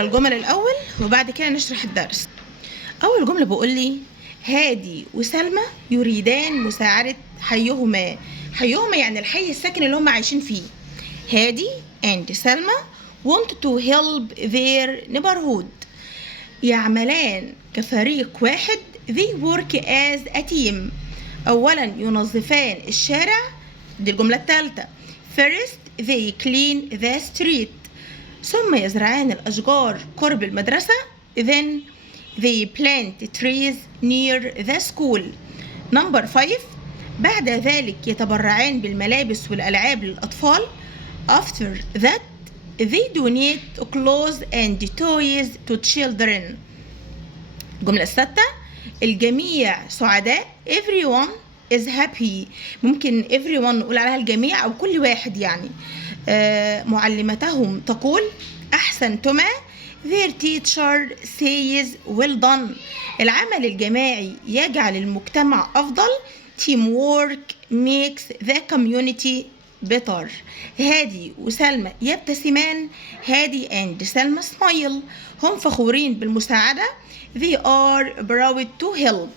الجمل الأول وبعد كده نشرح الدرس. أول جملة بقول لي هادي وسلمى يريدان مساعدة حيهما. حيهما يعني الحي الساكن اللي هم عايشين فيه. هادي and سلمى want to help their neighborhood. يعملان كفريق واحد. they work as a team. أولا ينظفان الشارع. دي الجملة الثالثة. first they clean the street. ثم يزرعان الأشجار قرب المدرسة. then they plant trees near the school. number 5 بعد ذلك يتبرعان بالملابس والألعاب للأطفال. after that they donate clothes and toys to children. الجملة السادسة الجميع سعداء. everyone is happy. ممكن everyone نقول عليها الجميع أو كل واحد يعني. معلمتهم تقول أحسنتما. their teacher says well done. العمل الجماعي يجعل المجتمع أفضل. teamwork makes the community better. هادي وسلمى يبتسمان. هادي and سلمى smile. هم فخورين بالمساعدة. they are proud to help.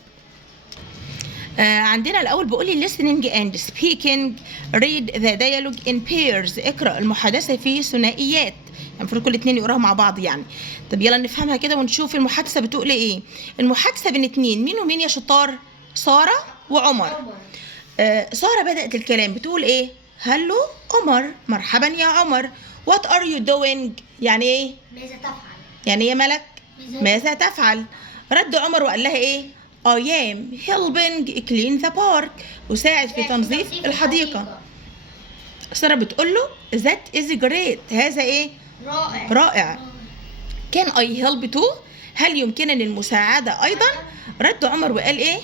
عندنا الأول بقول لي listening and speaking. read the dialogue in pairs. اقرأ المحادثة في ثنائيات. يعني المفروض كل اتنين يقراها مع بعض يعني. طب يلا نفهمها كده ونشوف المحادثة بتقول ايه. المحادثة بين اتنين، مين ومين يا شطار؟ سارة وعمر. سارة بدأت الكلام بتقول ايه؟ هلو عمر، مرحبا يا عمر. what are you doing؟ يعني ايه؟ ماذا تفعل؟ يعني ايه ملك؟ ماذا تفعل؟ رد عمر وقال لها ايه؟ I am helping clean the park. أساعد في تنظيف الحديقة. سارة بتقول له that is great. هذا ايه؟ رائع. can I help too؟ هل يمكنني المساعدة أيضا؟ رد عمر وقال ايه؟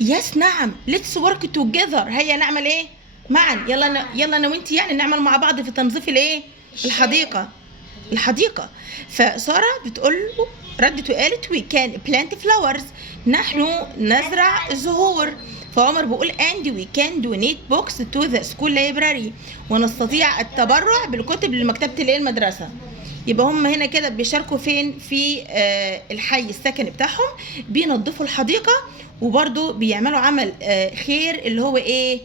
yes نعم. let's work together. هيا نعمل ايه؟ معا. يلا أنا وأنت يعني نعمل مع بعض في تنظيف الايه؟ الحديقة. فسارة بتقول له ردت وقالت we can plant flowers. نحن نزرع الزهور. فعمر بيقول and we can donate books to the school library. ونستطيع التبرع بالكتب لمكتبة المدرسة. يبقى هم هنا كده بيشاركوا فين؟ في الحي السكن بتاعهم. بينظفوا الحديقة وبرضو بيعملوا عمل خير اللي هو ايه؟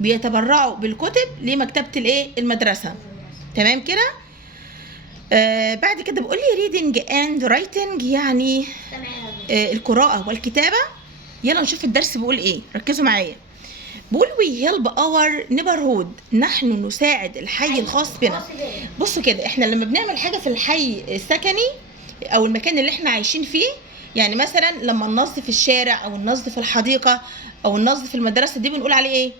بيتبرعوا بالكتب لمكتبة المدرسة. تمام كده؟ بعد كده بقول لي reading and writing يعني القراءة والكتابة. يلا نشوف الدرس بيقول ايه. ركزوا معايا. بقول we help our neighborhood. نحن نساعد الحي الخاص بنا. بصوا كده، احنا لما بنعمل حاجة في الحي السكني او المكان اللي احنا عايشين فيه، يعني مثلا لما ننظف الشارع او ننظف الحديقة او ننظف المدرسة، دي بنقول عليه ايه؟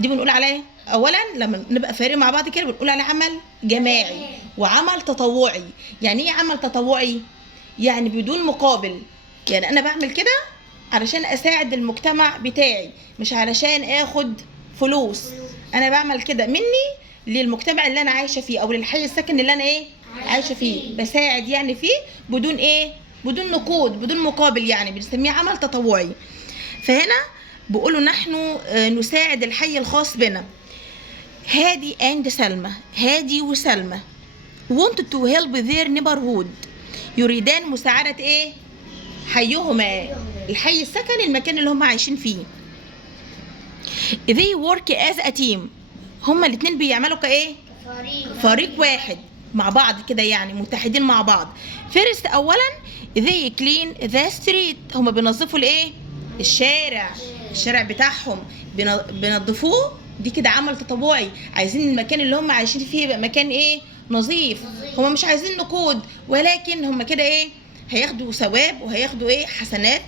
دي بنقول عليه اولا لما نبقى فريق مع بعض كده بنقول عليه عمل جماعي وعمل تطوعي. يعني ايه عمل تطوعي؟ يعني بدون مقابل. يعني انا بعمل كده علشان اساعد المجتمع بتاعي، مش علشان اخد فلوس. انا بعمل كده مني للمجتمع اللي انا عايشه فيه او للحي السكن اللي انا عايشه فيه. بساعد يعني فيه بدون بدون نقود، بدون مقابل، يعني بنسميه عمل تطوعي. فهنا بيقولوا نحن نساعد الحي الخاص بنا. هادي and سلمى. هادي وسلمى want to help their neighborhood. يريدان مساعدة ايه؟ حيهما، الحي السكن، المكان اللي هم عايشين فيه. they work as a team. هما الاتنين بيعملوا كايه؟ فريق واحد مع بعض كده، يعني متحدين مع بعض. first اولا they clean the street. هما بينظفوا الايه؟ الشارع بتاعهم بينظفوه. دي كده عمل تطوعي. عايزين المكان اللي هم عايشين فيه يبقى مكان ايه؟ نظيف. هم مش عايزين نقود، ولكن هم كده ايه؟ هياخدوا ثواب وهياخدوا ايه؟ حسنات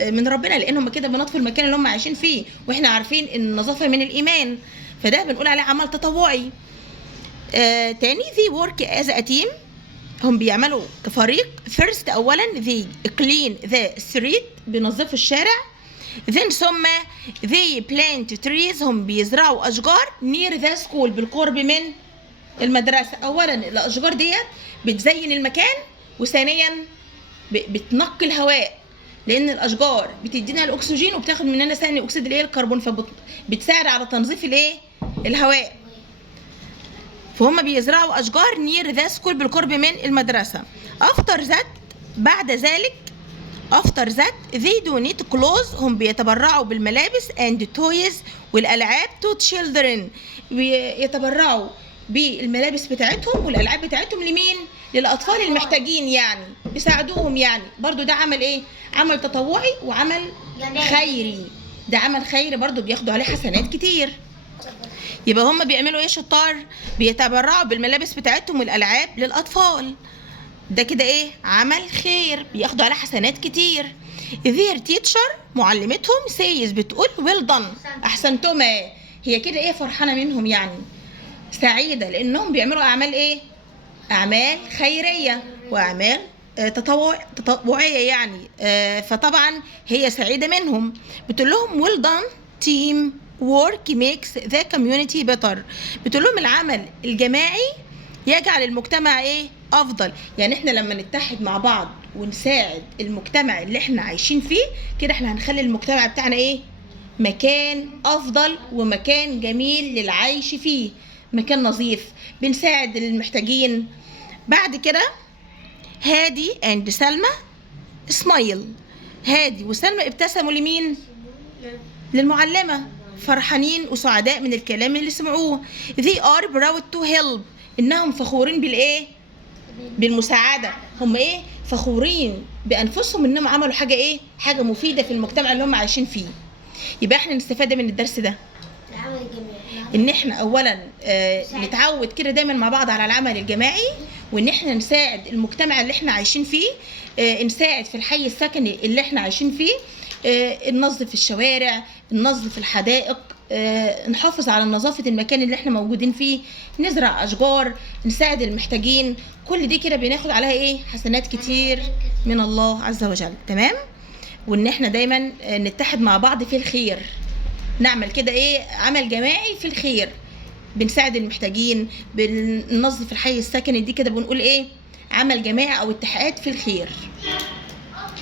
من ربنا، لان هم كده بينظفوا المكان اللي هم عايشين فيه، واحنا عارفين ان النظافه من الايمان. فده بنقول عليه عمل تطوعي. تاني they work as a team. هم بيعملوا كفريق. first اولا they clean the street. بينظفوا الشارع. then ثم they plant trees. هم بيزرعوا أشجار near the school. بالقرب من المدرسة. أولا الأشجار ديت بتزين المكان، وثانيا بتنقي الهواء، لأن الأشجار بتدينا الأكسجين وبتاخد مننا ثاني أكسيد الكربون، فبتساعد على تنظيف الهواء. فهم بيزرعوا اشجار نير ذا سكول بالقرب من المدرسه. افتر ذات بعد ذلك after that they donate clothes هم بيتبرعوا بالملابس and toys والألعاب to children بيتبرعوا بالملابس بتاعتهم والألعاب بتاعتهم لمين؟ للأطفال المحتاجين، يعني بيساعدوهم. يعني برضو ده عمل ايه؟ عمل تطوعي وعمل خيري. ده عمل خيري برضو بياخدوا عليه حسنات كتير. يبقى هم بيعملوا ايه شطار؟ بيتبرعوا بالملابس بتاعتهم والألعاب للأطفال. ده كده ايه؟ عمل خير بياخدوا على حسنات كتير. their teacher معلمتهم says بتقول well done احسنتما. هي كده ايه؟ فرحانه منهم، يعني سعيده لانهم بيعملوا اعمال ايه؟ اعمال خيريه واعمال تطوعيه يعني. فطبعا هي سعيده منهم. بتقول لهم well done team work makes the community better. بتقول لهم العمل الجماعي يجعل المجتمع ايه؟ افضل. يعني احنا لما نتحد مع بعض ونساعد المجتمع اللي احنا عايشين فيه كده احنا هنخلي المجتمع بتاعنا ايه؟ مكان افضل ومكان جميل للعيش فيه، مكان نظيف بنساعد المحتاجين. بعد كده هادي اند سلمى سمايل. هادي وسلمى ابتسموا لمين؟ للمعلمة، فرحانين وسعداء من الكلام اللي سمعوه. they are proud to help انهم فخورين بالايه؟ بالمساعده. هم ايه؟ فخورين بانفسهم انهم عملوا حاجه ايه؟ حاجه مفيده في المجتمع اللي هم عايشين فيه. يبقى احنا نستفاد من الدرس ده العمل الجماعي ان احنا اولا نتعود كده دايما مع بعض على العمل الجماعي، وان احنا نساعد المجتمع اللي احنا عايشين فيه، نساعد في الحي السكني اللي احنا عايشين فيه، ننظف الشوارع، ننظف الحدائق، نحافظ على نظافة المكان اللي احنا موجودين فيه، نزرع أشجار، نساعد المحتاجين. كل دي كده بناخد عليها ايه؟ حسنات كتير من الله عز وجل. تمام؟ وان احنا دايما نتحد مع بعض في الخير، نعمل كده ايه؟ عمل جماعي في الخير، بنساعد المحتاجين، بننظف الحي السكني. دي كده بنقول ايه؟ عمل جماعي او اتحاد في الخير.